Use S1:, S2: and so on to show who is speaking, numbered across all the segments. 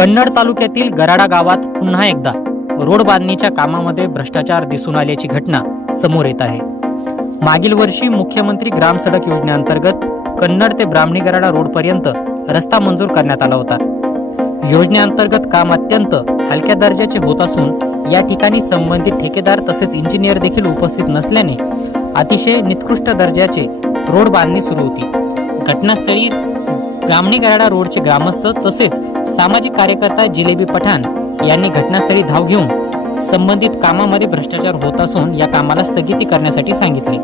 S1: कन्नड तालुक्यातील गराडा गावात पुन्हा एकदा रोड बांधणीच्या कामामध्ये भ्रष्टाचार दिसून आल्याची घटना समोर येत आहे. मागील वर्षी मुख्यमंत्री ग्राम सडक योजनेअंतर्गत कन्नड ते ब्राह्मणी गराडा रोडपर्यंत रस्ता मंजूर करण्यात आला होता. योजनेअंतर्गत काम अत्यंत हलक्या दर्जाचे होत असून या ठिकाणी संबंधित ठेकेदार तसेच इंजिनियर देखील उपस्थित नसल्याने अतिशय निकृष्ट दर्जाचे रोड बांधणी सुरू होती. घटनास्थळी ब्राह्मणी गराडा रोडचे ग्रामस्थ तसेच सामाजिक कार्यकर्ता जिलेबी पठाण यांनी घटनास्थळी धाव घेऊन संबंधित कामामध्ये भ्रष्टाचार होत असून या कामाला स्थगिती करण्यासाठी सांगितले.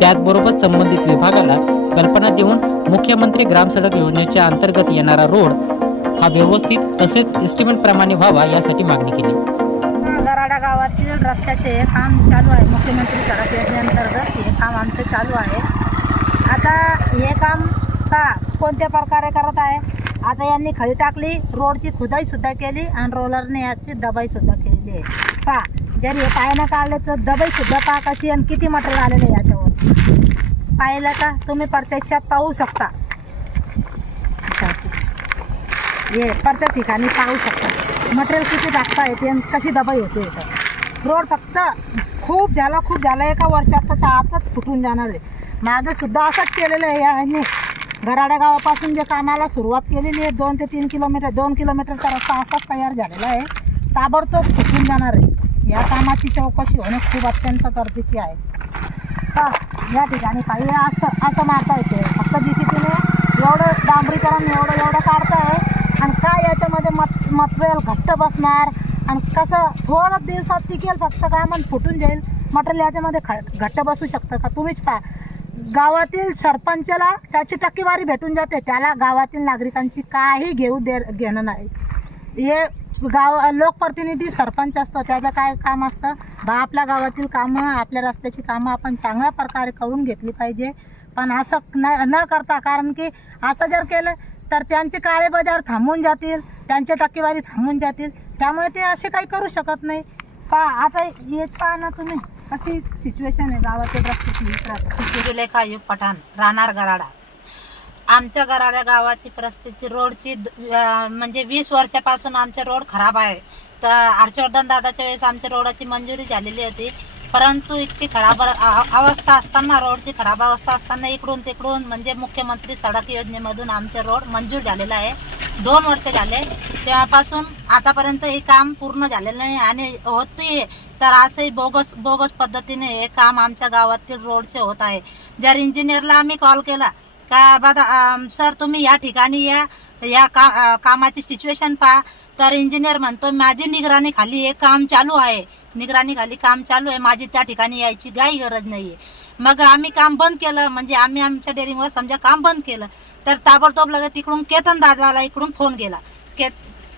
S1: त्याचबरोबर संबंधित विभागाला कल्पना देऊन मुख्यमंत्री ग्राम सडक योजनेच्या अंतर्गत येणारा रोड हा व्यवस्थित तसेच एस्टिमेट प्रमाणे व्हावा यासाठी मागणी केली.
S2: गराडा गावातील रस्त्याचे हे काम चालू आहे. मुख्यमंत्री सडक योजनेअंतर्गत हे काम आमचं चालू आहे. आता हे काम का कोणत्या प्रकारे करत आहे? आता यांनी खळी टाकली रोडची खुदाई सुद्धा केली आणि रोलरने याची दबाई सुद्धा केलेली आहे. पा जरी हे पायानं काढले तर दबाई सुद्धा पा कशी आणि किती मटेरियल आलेलं आहे याच्यावर. पाहिलं का? तुम्ही प्रत्यक्षात पाहू शकता. हे प्रत्येक ठिकाणी पाहू शकता. मटेरियल किती टाकता येते आणि कशी दबाई होते इथं. रोड फक्त खूप झाला खूप झाला. एका वर्षात त्याच्या आतच फुटून जाणार आहे. माझं सुद्धा असंच केलेलं आहे यांनी. गराडा गावापासून जे कामाला सुरुवात केलेली आहे दोन ते तीन किलोमीटर दोन किलोमीटरचा रस्ता असाच तयार झालेला आहे. ताबडतोब फुटून जाणार आहे. या कामाची चौकशी होणे खूप अत्यंत गरजेची आहे. का या ठिकाणी काही असं असं मारता येते फक्त जी सी पीने एवढं डांबरीकरण एवढं एवढं काढतं आहे आणि काय याच्यामध्ये मत मटेरियल घट्ट बसणार आणि कसं थोडं दिवसात टिकेल फक्त काय म्हण फुटून जाईल. मटेरियल याच्यामध्ये ख घट्ट बसू शकतं का? तुम्हीच पा गावातील सरपंचाला त्याची टक्केवारी भेटून जाते. त्याला गावातील नागरिकांची काही घेऊ दे घेणं नाही. हे गाव लोकप्रतिनिधी सरपंच असतो. त्याचं काय काम असतं? बा आपल्या गावातील कामं आपल्या रस्त्याची कामं आपण चांगल्या प्रकारे करून घेतली पाहिजे. पण असं न न करता कारण की असं जर केलं तर त्यांचे काळे बाजार थांबून जातील त्यांची टक्केवारी थांबून जातील. त्यामुळे ते असे काही करू शकत नाही. का आता येत पहा ना तुम्ही. कशी सिच्युएशन आहे गावातील रस्त्याची सुलेखा युग पठाण? राहणार गराडा. आमच्या गराड्या गावाची परिस्थिती रोडची द- म्हणजे वीस वर्षापासून आमचे रोड खराब आहे. तर हर्षवर्धन दादाच्या वेळेस आमच्या रोडाची मंजुरी झालेली होती. परंतु इतकी खराब अवस्था असताना रोडची खराब अवस्था असताना इकडून तिकडून म्हणजे मुख्यमंत्री सडक योजनेमधून आमचे रोड मंजूर झालेला आहे. दोन वर्ष झाले. तेव्हापासून आतापर्यंत हे काम पूर्ण झालेलं नाही आणि होते तर असंही बोगस बोगस पद्धतीने हे काम आमच्या गावातील रोडचे होत आहे. जर इंजिनियरला आम्ही कॉल केला का बघा सर तुम्ही या ठिकाणी या या का कामाची सिच्युएशन पहा. तर इंजिनियर म्हणतो माझी निगराणी खाली हे काम चालू आहे. निगराणी खाली काम चालू आहे. माझी त्या ठिकाणी यायची काही गरज नाही आहे मग आम्ही काम बंद केलं. म्हणजे आम्ही आमच्या डेअरिंगवर समजा काम बंद केलं. तर ताबडतोब लगेच तिकडून केतन दादाला इकडून फोन गेला. के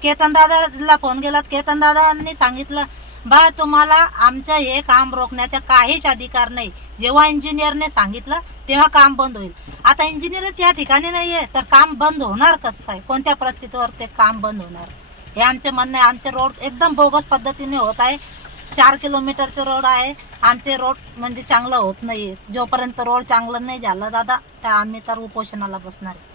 S2: केतन दादाला फोन गेला. केतन दादांनी सांगितलं बा तुम्हाला आमचं हे काम रोखण्याचा काहीच अधिकार नाही. जेव्हा इंजिनियरने सांगितलं तेव्हा काम बंद होईल. आता इंजिनियरच या ठिकाणी नाही आहे तर काम बंद होणार कसं काय? कोणत्या परिस्थितीवर ते काम बंद होणार? हे आमचे म्हणणं आहे. आमचे रोड एकदम बोगस पद्धतीने होत आहे. चार किलोमीटरचे रोड आहे. आमचे रोड म्हणजे चांगलं होत नाही जोपर्यंत रोड चांगलं नाही झालं दादा तर आम्ही तर उपोषणाला बसणार आहे.